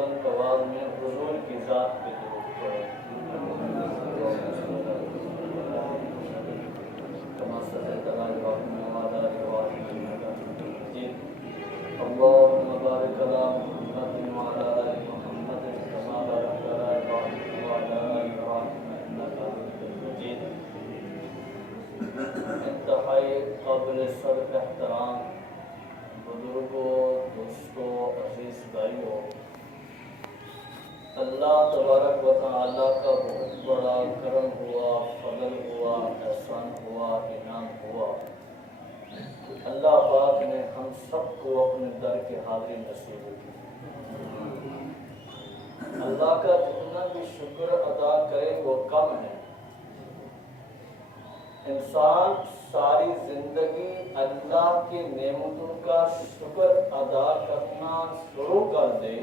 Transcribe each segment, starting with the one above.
بلند آواز میں حضور کی ذات پہ درود پڑھیں۔ کما صلیت علی ابراہیم وعلی آل ابراہیم انک حمید مجید۔ اللهم بارک علی محمد وعلی آل محمد کما بارکت علی ابراہیم وعلی آل ابراہیم انک حمید مجید۔ انتہائی قابل صدق احترام بزرگوں، دوستوں، عزیز بھائیوں، اللہ تبارک و تعالیٰ کا بہت بڑا کرم ہوا، فضل ہوا، احسان ہوا، انعام ہوا۔ اللہ پاک نے ہم سب کو اپنے در کے حاضری نصیب کی۔ اللہ کا جتنا بھی شکر ادا کرے وہ کم ہے۔ انسان ساری زندگی اللہ کی نعمتوں کا شکر ادا کرنا شروع کر دے،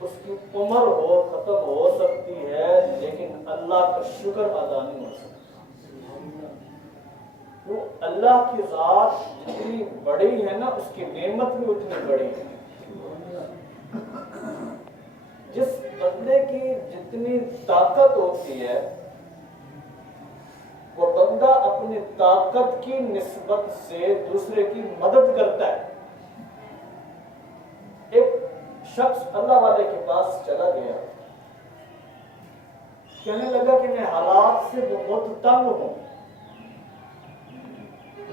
اس کی عمر ختم ہو سکتی ہے لیکن اللہ کا شکر ادا نہیں ہو سکتا۔ وہ اللہ کی ذات جتنی بڑی ہے نا، اس کی نعمت بھی اتنی بڑی ہے۔ جس بندے کی جتنی طاقت ہوتی ہے وہ بندہ اپنی طاقت کی نسبت سے دوسرے کی مدد کرتا ہے۔ ایک شخص اللہ والے کے پاس چلا گیا، کہنے لگا کہ میں حالات سے بہت تنگ ہوں،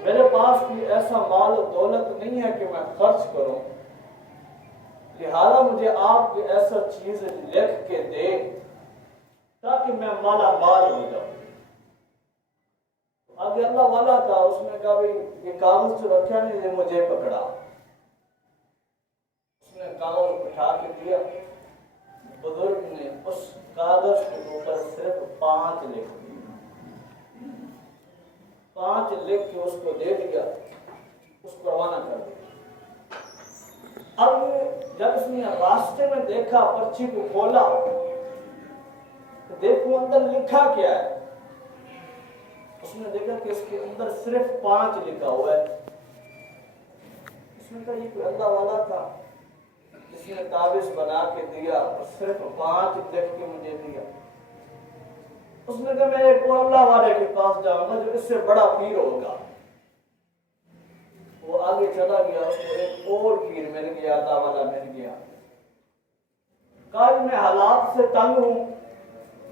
میرے پاس بھی ایسا مال و دولت نہیں ہے کہ میں خرچ کروں، لہذا مجھے آپ کوئی ایسا چیز لکھ کے دے تاکہ میں مالا مال ہو جاؤں۔ آگے اللہ والا تھا، اس نے کہا بھئی یہ کاغذ جو رکھا نہیں یہ مجھے پکڑا۔ اس نے کاغذ اٹھا کے دیا، بزرگ نے اس کاغذ کے اوپر صرف 5 لکھ دیے، 5 لکھ کے اس کو دے دیا، اس کو روانہ کر دیا۔ اب جب اس نے راستے میں دیکھا، پرچی کو کھولا تو دیکھو اندر لکھا کیا ہے۔ اس نے دیکھا کہ اس کے اندر صرف 5 لکھا ہوا ہے۔ اس نے کہا یہ کوئی اللہ والا تھا جس نے تعویذ بنا کے دیا اور صرف 5 لکھ کے مجھے دیا۔ اس نے کہا میں ایک اور اللہ والے کے پاس جاؤں گا جو اس سے بڑا پیر ہوگا۔ وہ آگے چلا گیا، اس کو ایک اور پیر مل گیا، اللہ والا مل گیا۔ کہا میں حالات سے تنگ ہوں،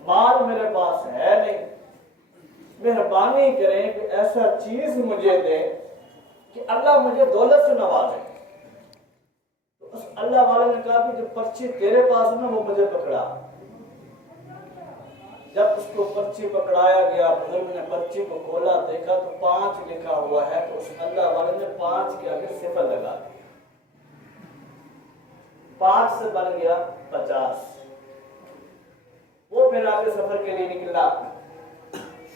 مال میرے پاس ہے نہیں، مہربانی کریں کہ ایسا چیز مجھے دیں کہ اللہ مجھے دولت سے نوازے۔ تو اس اللہ والے نے کہا کہ جو پرچی تیرے پاس ہے نا وہ مجھے پکڑا۔ جب اس کو پرچی پکڑایا گیا، بزرگ نے پرچی کو کھولا، دیکھا تو 5 لکھا ہوا ہے، تو اس اللہ والے نے 5 کے آگے 0 لگا دیا، 5 سے بن گیا 50۔ وہ پھر آگے سفر کے لیے نکلا،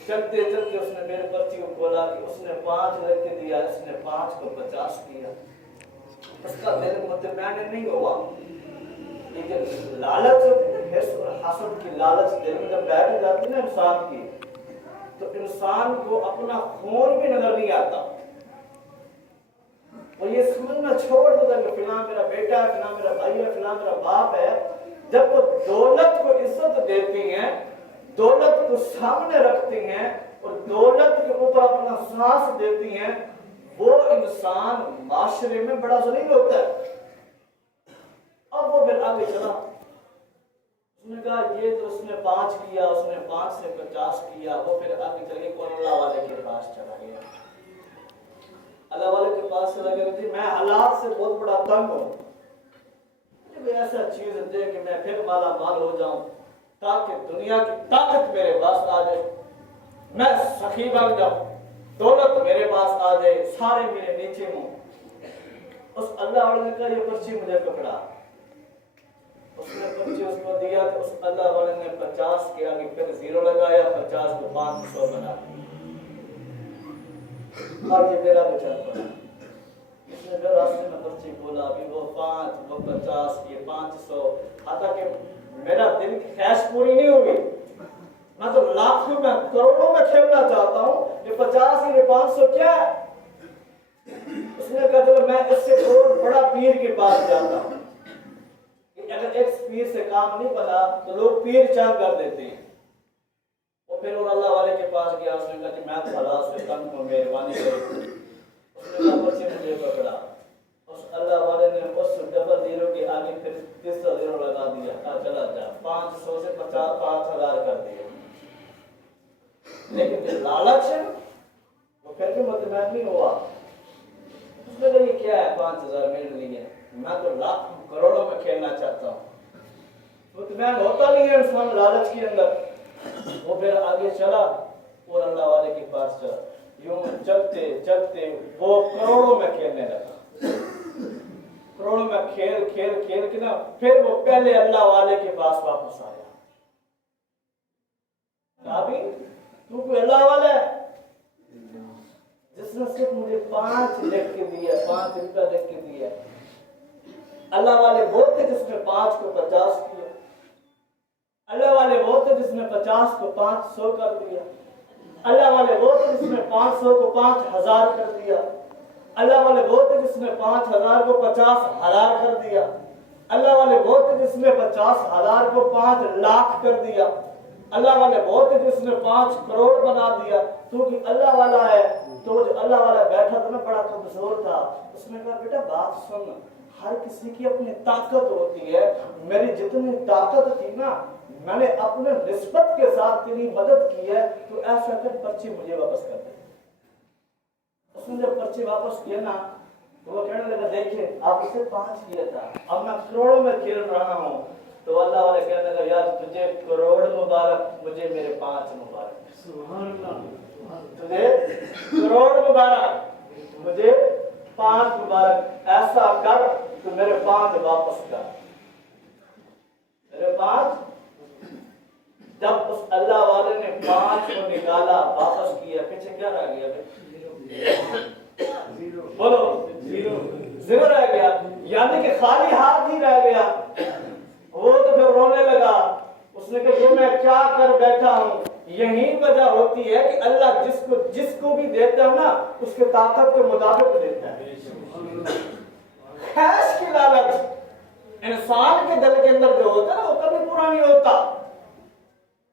چلتے چلتے اس نے میرے پرچی کو کھولا کہ اس نے 5 لکھ کے دیا، اس نے 5 کو 50 کیا۔ اس کا دل مطمئن نہیں ہوا، لیکن لالچ ہوتی ہے، حرص اور حسد کی لالچ دل میں جب بیٹھ جاتی ہے نا انسان کی، تو انسان کو اپنا خون بھی نظر نہیں آتا۔ وہ یہ سمجھنا چھوڑ دیتا ہے کہ فلاں میرا بیٹا ہے، فلاں میرا بھائی ہے، فلاں میرا باپ ہے۔ جب وہ دولت کو عزت دیتی ہیں، دولت کو سامنے رکھتی ہیں اور دولت کے اوپر اپنا سانس دیتی ہیں، وہ انسان معاشرے میں بڑا ذلیل ہوتا ہے۔ اب وہ پھر آگے چلا، اس نے کہا یہ تو اس نے 5 کیا، اس نے 5 سے 50 کیا۔ وہ پھر آگے چلے کو اللہ والے کے پاس چلا گیا۔ اللہ والے کے پاس چلا گیا کہ میں حالات سے بہت بڑا تنگ ہوں، مجھے ایسا چیز دے کہ میں پھر مالا مال ہو جاؤں، تاکہ دنیا کی طاقت میرے پاس آ جائے، میں سخی بن جاؤں، دولت میرے پاس آ جائے، سارے میرے نیچے ہوں۔ اس اللہ والے نے کہا یہ پرچی مجھے پکڑا۔ اس نے پرچی اس کو دیا تو اس اللہ والے نے 50 کے آگے پھر 0 لگایا، 50 کو 500 بنا دیا۔ اب یہ میرا بچہ پڑا، اس نے پھر راستے میں پرچی کھولا، ابھی وہ 5 وہ 50 یہ 500، حتیٰ کہ میرا دل کی خواہش پوری نہیں ہوئی، میں تو لاکھوں میں کروڑوں میں کھیلنا چاہتا ہوں، یہ 50 یہ 500 کیا ہے؟ اس نے کہا چلو میں اس سے اور بڑا پیر کے پاس جاتا ہوں، ایک پیر سے کام نہیں بنا تو لوگ پیر چاند کر دیتے ہیں. اور پھر وہ اللہ والے کے پاس گیا, اس نے کہا کہ میں حالات سے تنگ ہوں, مہربانی کرو. اس نے کہا بچے مجھے پکڑا. اس اللہ والے نے اس ڈبل زیرو کے آگے پھر تیسرا زیرو لگا دیا, کہا چلا جا. 500 سے 5000 کر دیا. لیکن جو لالچ ہے وہ پھر بھی مطمئن نہیں ہوا. اس نے کہا یہ کیا ہے 5000 میرے لیے, میں تو لاکھوں کروڑوں میں کھیلنا چاہتا ہوں. مطمئن ہوتا نہیں ہے انسان لالچ کے اندر. وہ پھر آگے چلا اور اللہ والے کے پاس چلا. یوں چلتے چلتے وہ کروڑوں میں کھیلنے لگا. کروڑوں میں کھیل کھیل کھیل کے نا پھر وہ پہلے اللہ والے کے پاس واپس آیا. ابھی تو کوئی اللہ والا ہے جس نے صرف مجھے 5 لکھ کے دیا, 5 روپیہ لکھ کے دیا. اللہ والے وہ تھے جس نے 5 کو 50 کیا. اللہ والے وہ تھے جس نے 50 کو 500 کر دیا. اللہ والے وہ تھے جس نے 500 کو 5000 کر دیا. اللہ والے وہ تھے جس نے 5000 کو 50000 کر دیا. اللہ والے وہ تھے جس نے 50000 کو 5 لاکھ کر دیا. اللہ والے وہ تھے جس نے 5 کروڑ بنا دیا. تو کہ اللہ والا ہے. تو جو اللہ والا بیٹھا تھا نا بڑا کمزور تھا. اس نے کہا بیٹا بات سن, ہر کسی کی اپنی طاقت ہوتی ہے. میری جتنی طاقت تھی نا میں نے اپنے نسبت کے ساتھ تیری مدد کی ہے, تو ایسا کر پرچی مجھے واپس کر دے. اس نے جب پرچی واپس کیا نا تو وہ کہنے لگا دیکھیں آپ اسے 5 کیا تھا, اب میں کروڑوں میں کھیل رہا ہوں. تو اللہ والے کہنے لگا یار تجھے کروڑ مبارک, مجھے میرے 5 مبارک. سبحان اللہ. تجھے کروڑ مبارک, مجھے 5 مبارک. ایسا کر تو میرے 5 واپس کر. میرے 5. جب اس اللہ والے نے 5 کو نکالا واپس کیا, پیچھے کیا رہ گیا بولو, زیرو رہ گیا. یعنی کہ خالی ہاتھ ہی رہ گیا. وہ تو پھر رونے لگا. اس نے کہا یہ میں کیا کر بیٹھا ہوں. یہی وجہ ہوتی ہے کہ اللہ جس کو بھی دیتا ہے نا اس کے طاقت کے مطابق دیتا ہے. خیش کی لالچ انسان کے دل کے اندر جو ہوتا ہے نا وہ کبھی پورا نہیں ہوتا.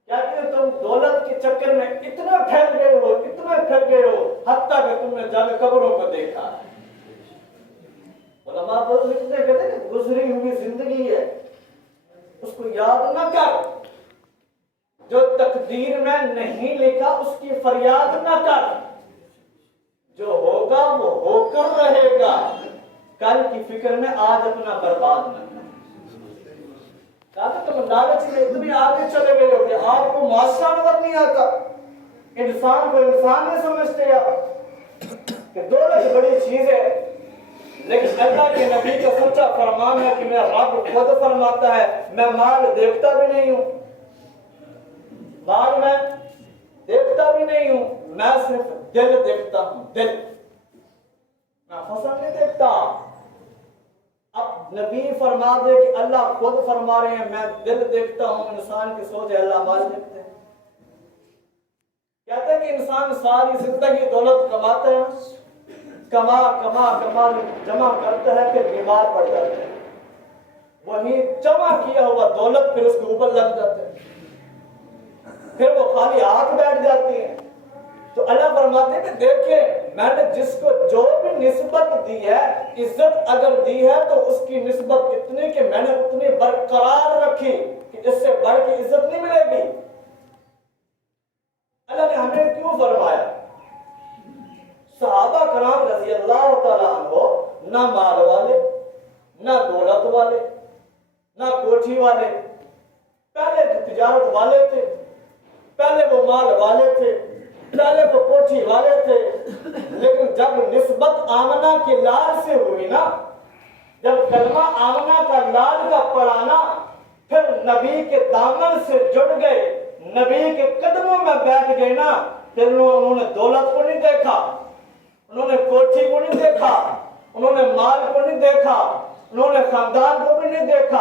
کیا کہ تم دولت کے چکر میں اتنا پھیل گئے ہو, اتنا پھیل گئے ہو, حتیٰ کہ تم نے جا کے قبروں کو دیکھا. علماء بہت لکھتے ہیں, کہتے ہیں کہ گزری ہوئی زندگی ہے اس کو یاد نہ کر. جو تقدیر میں نہیں لکھا اس کی فریاد نہ کر. جو ہوگا وہ ہو کر رہے گا. کل کی فکر میں آج اپنا برباد نہ کر. تم لالچ میں اتنی آگے چلے گئے ہو کہ آپ کو معاشرہ نظر نہیں آتا, انسان کو انسان نہیں سمجھتے آپ کہ دولت بڑی چیز ہے. لیکن اللہ کے نبی کا سچا فرمان ہے کہ میرا رب خود فرماتا ہے میں مال دیکھتا بھی نہیں ہوں, مال میں دیکھتا بھی نہیں ہوں, میں صرف دل دیکھتا ہوں. دل میں فصل نہیں دیکھتا. اب نبی فرما دے کہ اللہ خود فرما رہے ہیں میں دل دیکھتا ہوں. انسان کی سوچ ہے اللہ مال دیکھتے ہیں. کہتے ہیں کہ انسان ساری زندگی دولت کماتا ہے, کما کما کما جمع کرتا ہے, پھر بیمار پڑ جاتا ہے. وہی جمع کیا ہوا دولت پھر اس کے اوپر لگ جاتے ہیں, پھر وہ خالی ہاتھ بیٹھ جاتی ہیں. تو اللہ فرماتے ہیں کہ دیکھیں میں نے جس کو جو بھی نسبت دی ہے, عزت اگر دی ہے تو اس کی نسبت اتنی کہ میں نے اتنی برقرار رکھی کہ اس سے بڑھ کے عزت نہیں ملے گی. اللہ نے ہمیں کیوں فرمایا؟ صحابہ کرام رضی اللہ تعالیٰ عنہ نہ مال والے, نہ دولت والے, نہ کوٹھی والے. پہلے تجارت والے تھے, پہلے وہ مال والے تھے, پہلے وہ کوٹھی والے تھے. لیکن جب نسبت آمنہ کی لال سے ہوئی نا, جب کلمہ آمنہ کا لال کا پڑھانا, پھر نبی کے دامن سے جڑ گئے, نبی کے قدموں میں بیٹھ گئے نا, پھر انہوں نے دولت کو نہیں دیکھا, انہوں نے کوٹھی کو نہیں دیکھا, انہوں نے مال کو نہیں دیکھا, انہوں نے خاندان کو بھی نہیں دیکھا,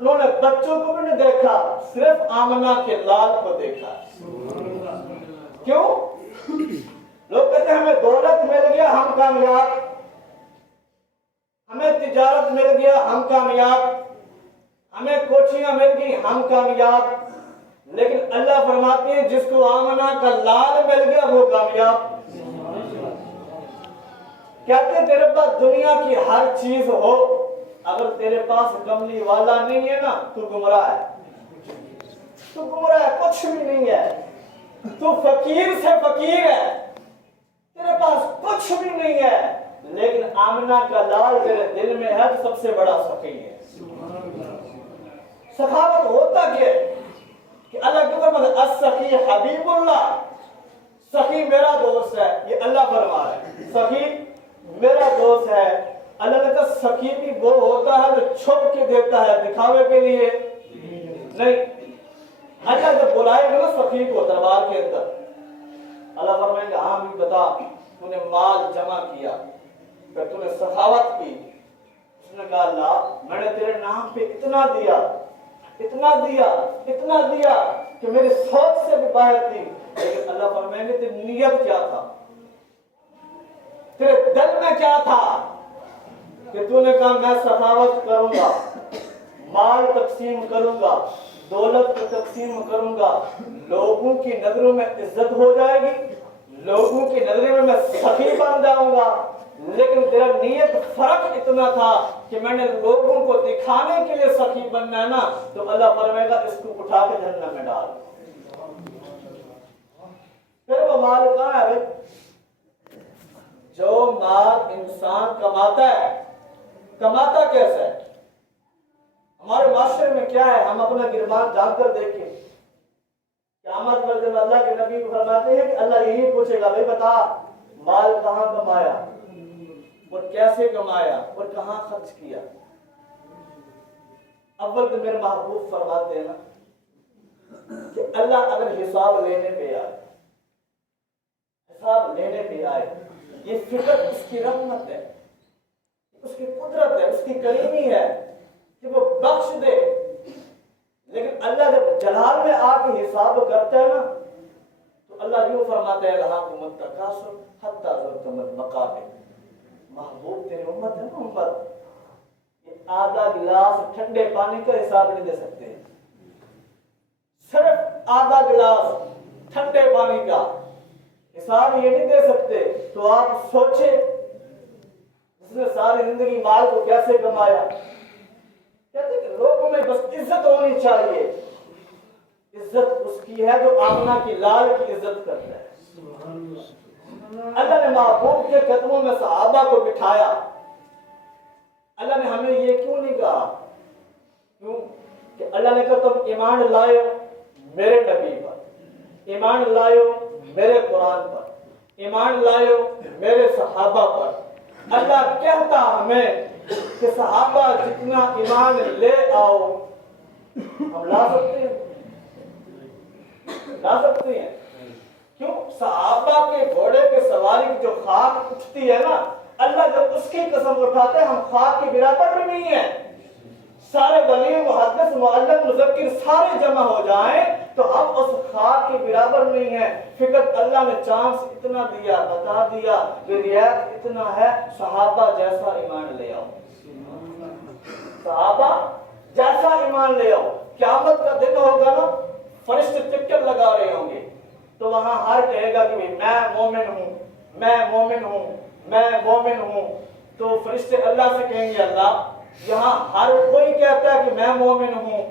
انہوں نے بچوں کو بھی نہیں دیکھا, صرف آمنہ کے لال کو دیکھا. کیوں؟ لوگ کہتے ہیں ہمیں دولت مل گیا ہم کامیاب, ہمیں تجارت مل گیا ہم کامیاب, ہمیں کوٹھیاں مل گئی ہم کامیاب، لیکن اللہ فرماتے ہیں جس کو آمنہ کا لال مل گیا وہ کامیاب۔ کہتے ہیں تیرے پاس دنیا کی ہر چیز ہو، اگر تیرے پاس کملی والا نہیں ہے نا تو گمراہ ہے، تو گمراہ ہے، کچھ بھی نہیں ہے، تو فقیر سے فقیر ہے، تیرے پاس کچھ بھی نہیں ہے، لیکن آمنہ کا لال تیرے دل میں ہے تو سب سے بڑا سخی ہے۔ سخاوت ہوتا کیا ہے کہ اللہ کی فرماتا ہے السخی حبیب اللہ، سخی میرا دوست ہے، یہ اللہ فرما رہا ہے سخی میرا دوست ہے۔ اللہ نے کہا سخی بھی وہ ہوتا ہے جو چھپ کے دیتا ہے، دکھاوے کے لیے نہیں۔ اللہ جب بلائے گا نا سخی کو دربار کے اندر، اللہ فرمائیں گے ہاں بھی بتا تو نے مال جمع کیا، پھر تو نے سخاوت کی، اس نے کہا اللہ میں نے تیرے نام پہ اتنا دیا اتنا دیا اتنا دیا کہ میری سوچ سے بھی باہر تھی، لیکن اللہ فرمائیں گے تیری نیت کیا تھا، تیرے دل میں کیا تھا کہ تو نے کہا میں سخاوت کروں گا، مال تقسیم کروں گا، دولت کو تقسیم کروں گا، لوگوں کی نظروں میں عزت ہو جائے گی، لوگوں کی نظروں میں سخی بن جاؤں گا، لیکن تیرا نیت فرق اتنا تھا کہ میں نے لوگوں کو دکھانے کے لیے سخی بننا ہے نا، تو اللہ فرمائے گا اس کو اٹھا کے جہنم میں ڈال۔ پھر وہ مال کہاں ہے بھائی؟ جو مال انسان کماتا ہے، کماتا کیسے ہے؟ ہمارے معاشرے میں کیا ہے، ہم اپنا گربان جان کر دیکھیں، قیامت پر جب اللہ کے نبی فرماتے ہیں کہ اللہ یہی پوچھے گا بھائی بتا مال کہاں کمایا اور کیسے کمایا اور کہاں خرچ کیا؟ اول تو میرے محبوب فرماتے ہیں نا کہ اللہ اگر حساب لینے پہ آئے، حساب لینے پہ آئے، یہ فکر اس کی رحمت ہے، اس کی قدرت ہے، اس کی کریمی ہے کہ وہ بخش دے، لیکن اللہ جب جلال میں آ کے حساب کرتا ہے نا تو اللہ یوں فرماتا ہے لَهَاكُمُ التَّكَاثُرُ حَتَّىٰ زُرْتُمُ الْمَقَابِرَ، محبوب تیری امت ہے نا امت، یہ آدھا گلاس ٹھنڈے پانی کا حساب نہیں دے سکتے، صرف آدھا گلاس ٹھنڈے پانی کا حساب یہ نہیں دے سکتے، تو آپ سوچیں اس نے ساری زندگی مال کو کیسے کمایا؟ کہتے کہ لوگوں میں بس عزت ہونی چاہیے، عزت اس کی ہے جو آمنہ کی لال کی عزت کرتا ہے۔ اللہ نے محبوب کے قدموں میں صحابہ کو بٹھایا، اللہ نے ہمیں یہ کیوں نہیں کہا؟ کیوں کہ اللہ نے کہا تم ایمان لائے میرے نبی پر، ایمان لائے میرے قرآن پر، ایمان لائے میرے صحابہ پر۔ اللہ کہتا ہمیں کہ صحابہ جتنا ایمان لے آؤ ہم لا سکتے ہیں، لا سکتے ہیں، کیوں؟ صحابہ کے گھوڑے پہ سواری کی جو خاک اٹھتی ہے نا، اللہ جب اس کی قسم اٹھاتے ہیں ہم خاک کی برابر بھی نہیں ہیں، سارے ولی محدث معلم مذکر سارے جمع ہو جائیں تو ہم اس خاک کے برابر نہیں ہیں۔ فقط اللہ نے چانس اتنا دیا، بتا دیا کہ رعایت اتنا ہے، صحابہ جیسا ایمان لے آؤ، صحابہ جیسا ایمان لے آؤ۔ قیامت کا دن ہوگا نا، فرشتے چکر لگا رہے ہوں گے تو وہاں ہر کہے گا کہ میں مومن ہوں، میں مومن ہوں، میں مومن ہوں، تو فرشتے اللہ سے کہیں گے اللہ یہاں ہر کوئی کہتا ہے کہ میں مومن ہوں،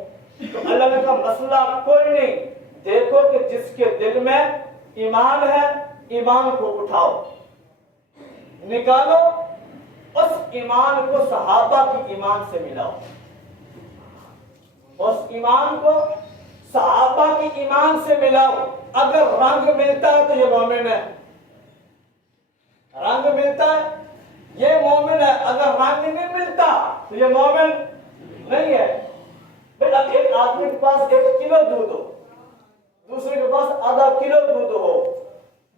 تو اللہ نے کہا مسئلہ کوئی نہیں، دیکھو کہ جس کے دل میں ایمان ہے ایمان کو اٹھاؤ، نکالو، اس ایمان کو صحابہ کی ایمان سے ملاؤ، اس ایمان کو صحابہ کی ایمان سے ملاؤ، اگر رنگ ملتا ہے تو یہ مومن ہے، رنگ ملتا ہے یہ مومن ہے، اگر رنگ نہیں ملتا تو یہ مومن نہیں ہے۔ پھر اب ایک آدمی کے پاس 1 کلو دودھ ہو، دوسرے کے پاس آدھا کلو دودھ ہو،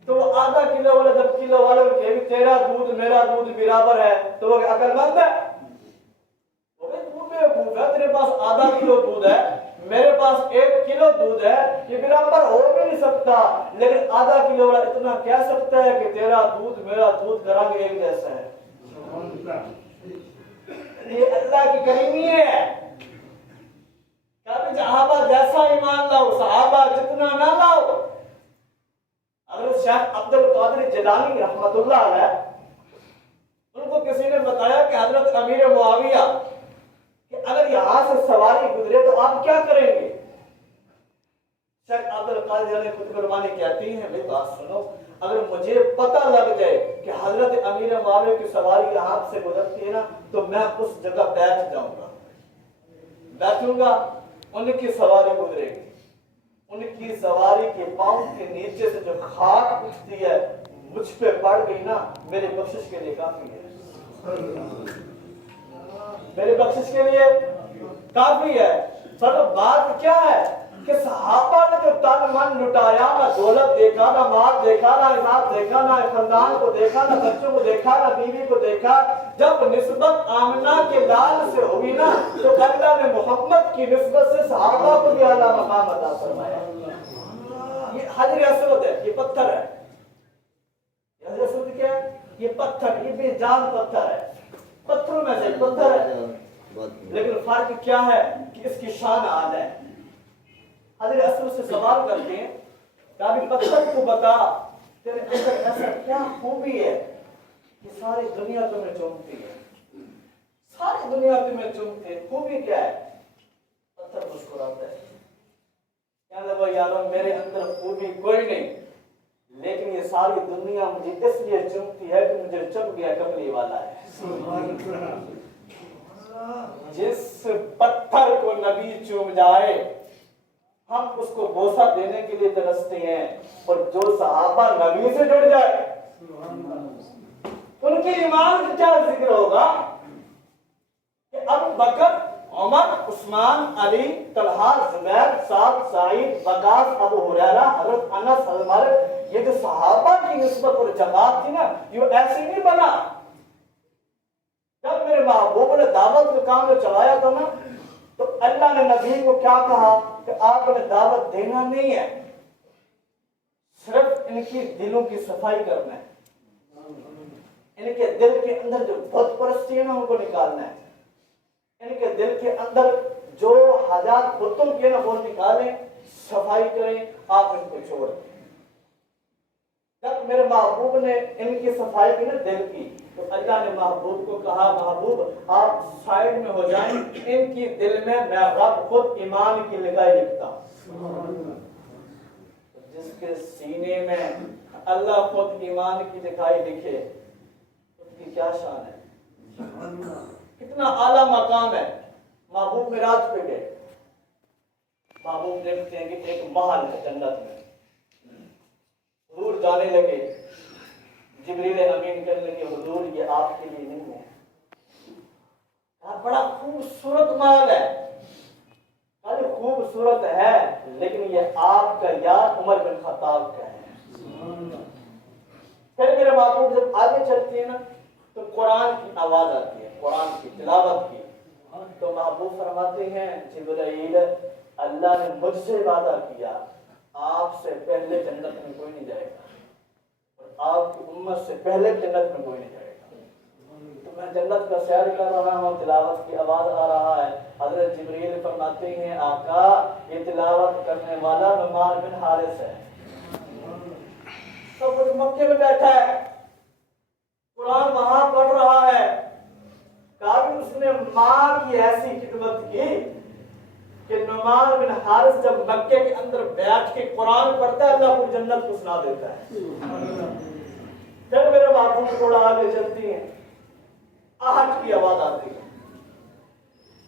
تو وہ آدھا کلو والا جب کلو والا کہ تیرا دودھ میرا دودھ برابر ہے تو وہ عقل مند ہے، وہ بیوقوف ہے، تیرے پاس آدھا کلو دودھ ہے میرے پاس 1 کلو دودھ ہے، یہ برابر ہو بھی نہیں سکتا، لیکن آدھا کلو والا اتنا کہہ سکتا ہے کہ تیرا دودھ میرا دودھ کا رنگ ایک جیسا ہے۔ یہ اللہ کی کریمی ہے، صحابہ جیسا ایمان لاؤ، صحابہ جتنا نہ لاؤ۔ حضرت شیخ عبد القادر جیلانی رحمت اللہ علیہ، ان کو کسی نے بتایا کہ حضرت امیر معاویہ کہ اگر یہاں سے سواری گزرے تو آپ کیا کریں گے؟ شیخ عبد القادر جیلانی خود قربانی کہتی ہیں، میری بات سنو، اگر مجھے پتہ لگ جائے کہ حضرت امیر معاویہ کی سواری یہاں سے گزرتی ہے نا تو میں اس جگہ بیٹھ جاؤں گا، بیٹھوں گا، ان کی سواری گزرے گی، ان کی سواری کے پاؤں کے نیچے سے جو خاک اٹھتی ہے مجھ پہ پڑ گئی نا، میرے بخشش کے لیے کافی ہے، میرے بخشش کے لیے کافی ہے۔ سر بات کیا ہے کہ صحابہ نے جو تن من لٹایا، نہ دولت دیکھا، نہ مال دیکھا، نہ عزت دیکھا، نہ خاندان کو دیکھا، نہ بچوں کو دیکھا، نہ بیوی کو دیکھا، جب نسبت آمنہ کے لال سے ہوئی نا تو اللہ نے محمد کی نسبت سے صحابہ کو بھی اعلیٰ مقام عطا فرمایا۔ یہ حجر اسود ہے، یہ پتھر ہے، حجر اسود کیا ہے؟ یہ پتھر، یہ بے جان پتھر ہے، پتھروں میں سے پتھر ہے، لیکن فرق کیا ہے کہ اس کی شان اعلیٰ ہے۔ حضرت اسود سے سوال کرتے ہیں کہ ابھی پتھر کو بتا تیرے اندر ایسا کیا خوبی ہے کہ ساری دنیا تمہیں چومتی ہے، ساری دنیا تمہیں چومتی ہے، خوبی کیا ہے؟ پتھر مسکراتا ہے، کہنے لگا یارو میرے اندر خوبی کوئی نہیں، لیکن یہ ساری دنیا مجھے اس لیے چومتی ہے کہ مجھے چپ گیا کملی والا ہے۔ جس پتھر کو نبی چوم جائے ہم اس کو بوسہ دینے کے لیے ترستے ہیں، اور جو صحابہ نبی سے جڑ جائے ان کے ایمان کا کیا ذکر ہوگا کہ ابو بکر، عمر، عثمان، علی، طلحہ، زبیر، سعد، سعید، وقاص، ابو ہریرہ، حضرت انس، حضرت مالک، یہ جو صحابہ کی نسبت اور جماعت تھی نا یہ ایسے نہیں بنا۔ جب میرے محبوب نے دعوت کا کام چلایا تھا نا تو اللہ نے نبی کو کیا کہا کہ آپ نے دعوت دینا نہیں ہے، صرف ان کی دلوں کی صفائی کرنا ہے، ان کے دل کے اندر جو بت پرستی ہے نا ان کو نکالنا ہے، ان کے دل کے اندر جو حاجات بتوں کے نا وہ نکالیں، صفائی کریں، آپ ان کو چھوڑ دیں۔ جب میرے محبوب نے ان کی صفائی کی نا دل کی تو اللہ نے محبوب کو کہا محبوب آپ سائڈ میں ہو جائیں، ان کی دل میں رب خود ایمان کی لگائی لکھتا ہوں۔ جس کے سینے میں اللہ خود ایمان کی لکھائی لکھے اس کی کیا شان ہے، کتنا اعلیٰ مقام ہے۔ محبوب معراج پہ گئے، محبوب دیکھتے ہیں کہ ایک محل ہے جنت میں، حضور جانے لگے، جبریل امین کہنے لگے حضور یہ آپ کے لیے نہیں ہے، بڑا خوبصورت محل ہے، بڑی خوبصورت ہے لیکن یہ آپ کا یار عمر بن خطاب کا ہے۔ پھر میرے محبوب جب آگے چلتی ہے نا تو قرآن کی آواز آتی ہے، قرآن کی تلاوت کی، تو محبوب فرماتے ہیں جبرائیل اللہ نے مجھ سے وعدہ کیا آپ سے پہلے جنت میں کوئی نہیں جائے گا اور آپ کی امت سے پہلے جنت میں کوئی نہیں جائے گا۔ تو میں جنت کا سیر کر رہا ہوں، تلاوت کی آواز آ رہا ہے، حضرت جبریل فرماتے ہیں آقا یہ تلاوت کرنے والا نعمان بن حارث ہے، تو کچھ مکے میں بیٹھا ہے، قرآن وہاں پڑھ رہا ہے، کبھی اس نے ماں کی ایسی خدمت کی کہ نعمان بن حارث جب مکے کے اندر بیٹھ کے قرآن پڑھتا ہے اللہ کو جنت کو سنا دیتا ہے۔ پھر میرے محبوب تھوڑا آگے چلتی ہیں، آہٹ کی آواز آتی ہے،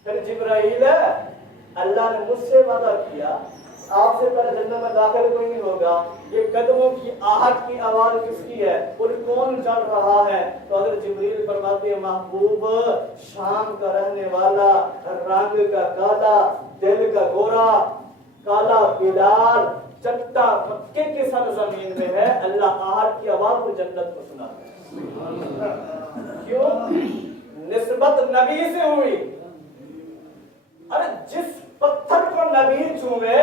پھر جبرائیل اللہ نے مجھ سے وعدہ کیا آپ سے پہلے جنت میں داخل کوئی نہیں ہوگا، یہ قدموں کی آہٹ کی آواز کس کی ہے اور کون چل رہا ہے؟ تو حضرت جبریل فرماتے ہیں محبوب شام کا رہنے والا، رنگ کا کالا، دل کا گورا، کالا بلال چٹا مکے کی سرزمین میں ہے، اللہ آہٹ کی آواز کو جنت کو سنا ہے۔ کیوں؟ نسبت نبی سے ہوئی۔ ارے جس پتھر کو نبی چومے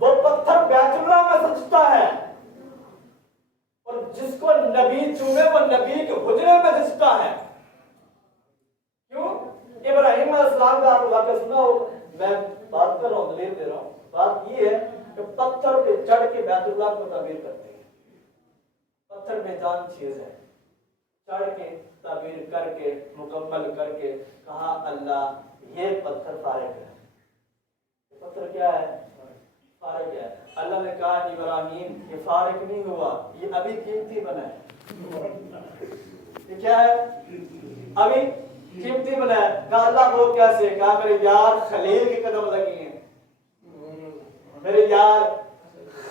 وہ پتھر بیت اللہ میں سجتا ہے، اور جس کو نبی چومے وہ نبی کے حجرے میں سجتا ہے۔ کیوں؟ ابراہیم علیہ السلام کا آپ واقعہ سنا ہو، میں بات کر رہا ہوں، دلیل دے رہا ہوں، بات یہ ہے کہ پتھر پہ چڑھ کے بیت اللہ کو تعمیر کرتے ہیں. پتھر میں جان چیز ہے، چڑھ کے تعمیر کر کے مکمل کر کے کہا اللہ یہ پتھر فارغ ہے. پتھر کیا ہے؟ فارغ ہے. اللہ نے کہا ابراہیم یہ فارغ نہیں ہوا، یہ ابھی قیمتی بنا ہے. یہ کیا ہے؟ ابھی قیمتی بنا ہے. کہا اللہ وہ کیسے؟ کہا میرے یار خلیل کے قدم لگی ہیں، میرے یار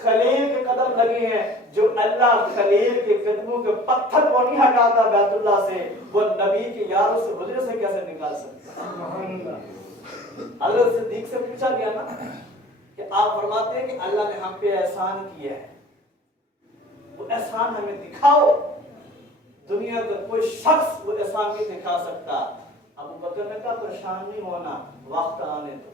خلیل کے قدم لگی ہیں. جو اللہ خلیل کے قدموں کے پتھر کو نہیں ہٹاتا بیت اللہ سے، وہ نبی کے یاروں سے حجرے سے کیسے نکال سکتا؟ حضرت صدیق سے پوچھا گیا نا کہ آپ فرماتے ہیں کہ اللہ نے ہم پہ احسان کیا ہے، وہ احسان ہمیں دکھاؤ. دنیا کا کوئی شخص وہ احسان نہیں دکھا سکتا. ابو بکر نے کہا پریشان نہیں ہونا، وقت آنے دو.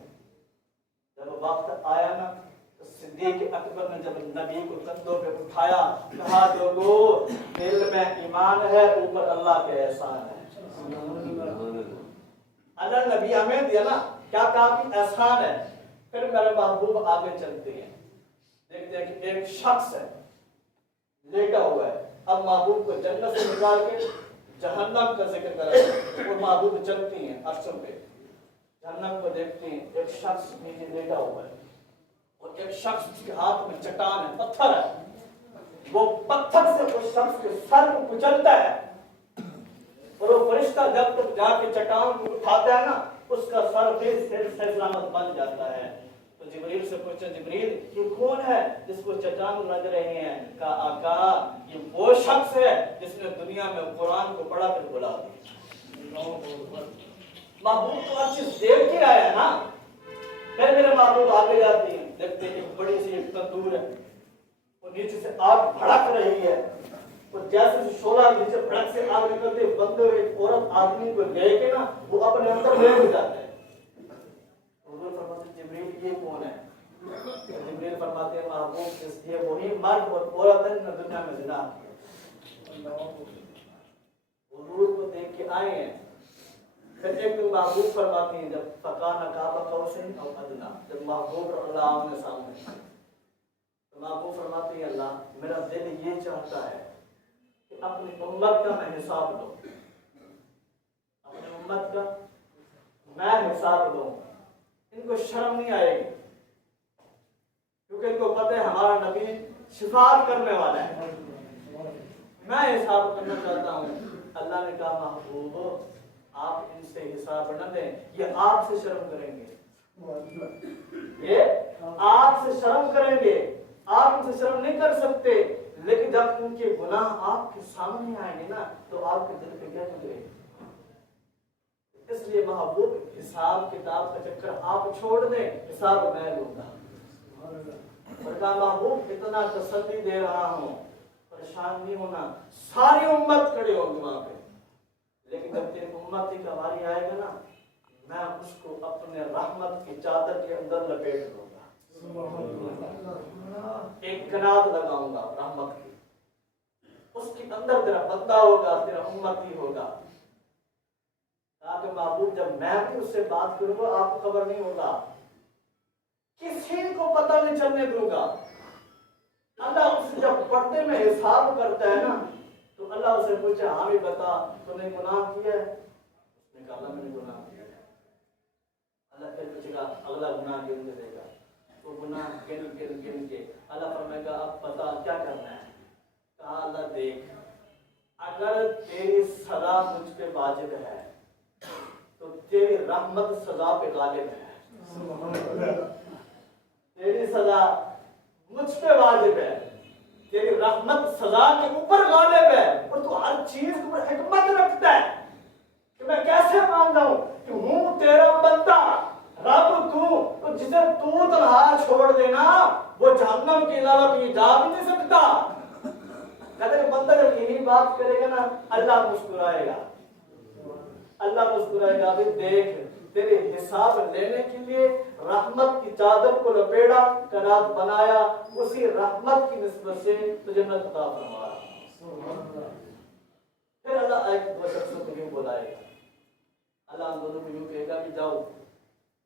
جب وقت آیا نا تو صدیق اکبر نے جب نبی کو کندھوں پہ اٹھایا، کہا لوگو دل میں ایمان ہے، اوپر اللہ کے احسان ہے. اللہ نبی ہمیں دیا نا، کیا کافی احسان ہے. پھر میرے محبوب آگے چلتے ہیں، دیکھتے ہیں کہ ایک شخص ہے لیٹا ہوا ہے. اب محبوب کو جنت سے نکال کے جہنم کا ذکر کریں اور محبوب چلتی ہیں عرشوں پہ، جہنم کو دیکھتے ہیں. ایک شخص نیچے لیٹا ہوا ہے اور ایک شخص کے ہاتھ میں چٹان ہے، پتھر ہے. وہ پتھر سے اس شخص کے سر کو کچلتا ہے اور وہ فرشتہ جب تک جا کے چٹان کو اٹھاتا ہے نا، اس کا سر پھر سلامت بن جاتا ہے. تو جبریل سے پوچھا جبریل یہ کون ہے جس کو چٹان لگ رہے ہیں؟ کہا آقا یہ وہ شخص ہے جس نے دنیا میں قرآن کو پڑھا پھر بلا دیا. محبوب تو ہر چیز دیکھ کے آیا نا. پھر میرے محبوب آگے جاتے ہیں، دیکھتے ہیں ایک بڑی سی ایک تندور ہے، وہ نیچے سے آگ بھڑک رہی ہے. اور جیسے شعلہ نیچے بھڑک سے آگ نکلتے بندے ایک عورت آدمی کو لے کے نا وہ اپنے اندر لے ہو جاتا ہے. حضور فرماتے ہیں جبریل یہ کون ہے؟ جبریل فرماتے ہیں محبوب اس یہ وہی مرد اور عورت ہے جو دنیا میں زنا. حضور کو دیکھ کے آئے ہیں. پھر ایک دن محبوب فرماتے ہیں جب فکان قاب قوسین او ادنی، جب محبوب اللہ آمنے سامنے تو محبوب فرماتے ہیں اللہ میرا دل یہ چاہتا ہے کہ اپنی امت کا میں حساب لوں، اپنی امت کا میں حساب لوں. ان کو شرم نہیں آئے گی کیونکہ ان کو پتہ ہے ہمارا نبی شفاعت کرنے والا ہے. میں حساب کرنا چاہتا ہوں. اللہ نے کہا محبوب آپ ان سے حساب نہ دیں، یہ آپ سے شرم کریں گے، یہ آپ سے شرم کریں گے. آپ ان سے شرم نہیں کر سکتے، لیکن جب ان کے گناہ آپ کے سامنے آئیں گے نا تو آپ کے دل پہ کیا گزرے گا. اس لیے محبوب حساب کتاب کا چکر آپ چھوڑ دیں، حساب میں لوں گا. اور کہا محبوب اتنا تسلی دے رہا ہوں، پریشان نہیں ہونا. ساری امت کھڑے ہوگی وہاں پہ، لیکن جب تیری امت کی واری آئے گا نا میں اس کو اپنے رحمت کی چادر کے اندر لپیٹ دوں گا. ایک کنات لگاؤں گا رحمت کی، اس کے اندر تیرا بندہ ہوگا، تیرا امتی ہوگا. کہ محبوب جب میں بھی اس سے بات کروں گا آپ کو خبر نہیں ہوگا، کسی کو پتہ نہیں چلنے دوں گا. اللہ اس سے جب پردے میں حساب کرتا ہے نا تو اللہ اسے پوچھا ہاں بھی بتا تو نے گناہ کیا ہے؟ اس نے کہا اللہ میں نے گناہ کیا. اللہ پھر پوچھے گا اگلا گناہ گن کے دے گا. وہ گناہ گن گن کے اللہ فرمائے گا اب بتا کیا کرنا ہے. کہا اللہ دیکھ اگر تیری سزا مجھ پہ واجب ہے تو تیری رحمت سزا پہ غالب ہے. تیری سزا مجھ پہ واجب ہے، تیری رحمت سزا کے اوپر غالب ہے. اور تو ہر چیز کے اوپر حکمت رکھتا ہے کہ میں کیسے مان جاؤں کہ ہوں تیرا بندہ رب تو جسے تو تنہا چھوڑ دینا وہ جہنم کے علاوہ کہیں جا بھی نہیں سکتا. کہتے ہیں بندہ جب یہی بات کرے گا نا اللہ مسکرائے گا. اللہ مسکرائے گا بھی دیکھ تیرے حساب لینے کے لیے رحمت کی چادر کو لپیڑا، کنات بنایا، اسی رحمت کی نسبت سے تجھے جنت عطا فرمایا. پھر اللہ ایک دو شخصوں کو یوں بلائے گا. اللہ ہم دونوں کو یوں کہے گا کہ جاؤ